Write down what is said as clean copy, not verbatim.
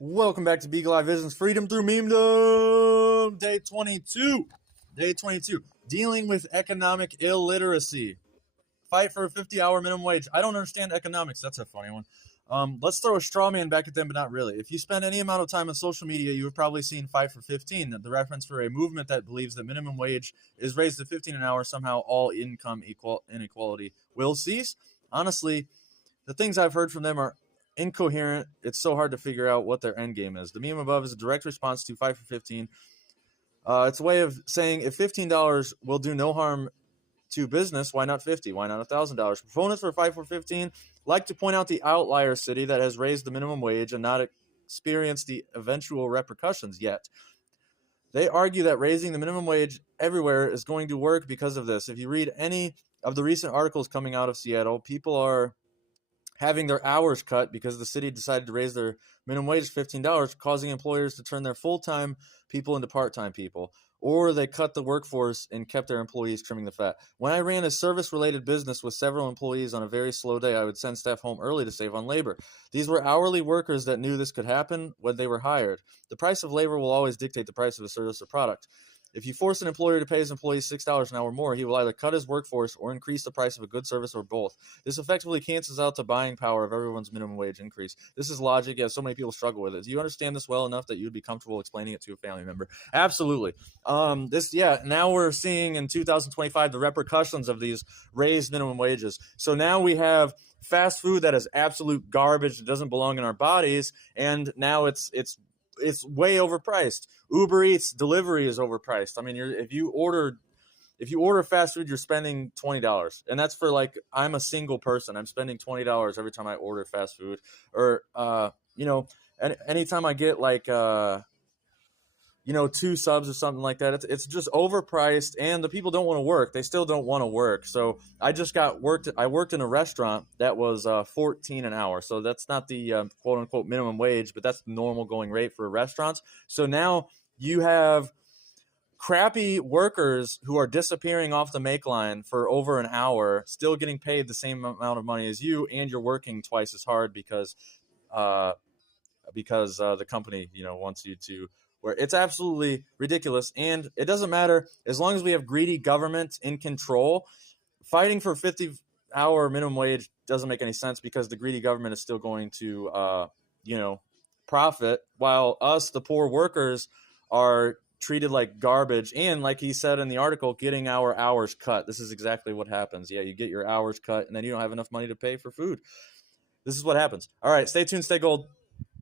Welcome back to Beagle Eye Vision's Freedom Through Memedom, Day 22. Day 22. Dealing with economic illiteracy. Fight for a 50-hour minimum wage. I don't understand economics. That's a funny one. Let's throw a straw man back at them, but not really. If you spend any amount of time on social media, you have probably seen Fight for 15, the reference for a movement that believes that minimum wage is raised to 15 an hour, somehow all income inequality will cease. Honestly, the things I've heard from them are incoherent. It's so hard to figure out what their end game is. The meme above is a direct response to Fight for 15. It's a way of saying if $15 will do no harm to business, why not 50? Why not $1,000? Proponents for Fight for 15 like to point out the outlier city that has raised the minimum wage and not experienced the eventual repercussions yet. They argue that raising the minimum wage everywhere is going to work because of this. If you read any of the recent articles coming out of Seattle, people are having their hours cut because the city decided to raise their minimum wage to $15, causing employers to turn their full-time people into part-time people. Or they cut the workforce and kept their employees trimming the fat. When I ran a service-related business with several employees on a very slow day, I would send staff home early to save on labor. These were hourly workers that knew this could happen when they were hired. The price of labor will always dictate the price of a service or product. If you force an employer to pay his employees $6 an hour more, he will either cut his workforce or increase the price of a good service or both. This effectively cancels out the buying power of everyone's minimum wage increase. This is logic. Yeah, so many people struggle with it. Do you understand this well enough that you'd be comfortable explaining it to a family member? Absolutely. Now we're seeing in 2025 the repercussions of these raised minimum wages. So now we have fast food that is absolute garbage that doesn't belong in our bodies, and now it's way overpriced. Uber Eats delivery is overpriced. I mean, if you order fast food, you're spending $20, and that's for I'm a single person. I'm spending $20 every time I order fast food, or anytime I get two subs or something like that. It's just overpriced, and the people don't want to work. They still don't want to work. So I worked in a restaurant that was $14 an hour. So that's not the quote unquote minimum wage, but that's the normal going rate for restaurants. So now you have crappy workers who are disappearing off the make line for over an hour, still getting paid the same amount of money as you, and you're working twice as hard because the company wants you to. Where it's absolutely ridiculous, and it doesn't matter as long as we have greedy government in control. Fighting for 50-hour minimum wage doesn't make any sense because the greedy government is still going to profit, while us, the poor workers, are treated like garbage. And like he said in the article, getting our hours cut. This is exactly what happens. Yeah, you get your hours cut, and then you don't have enough money to pay for food. This is what happens. All right, stay tuned, stay gold.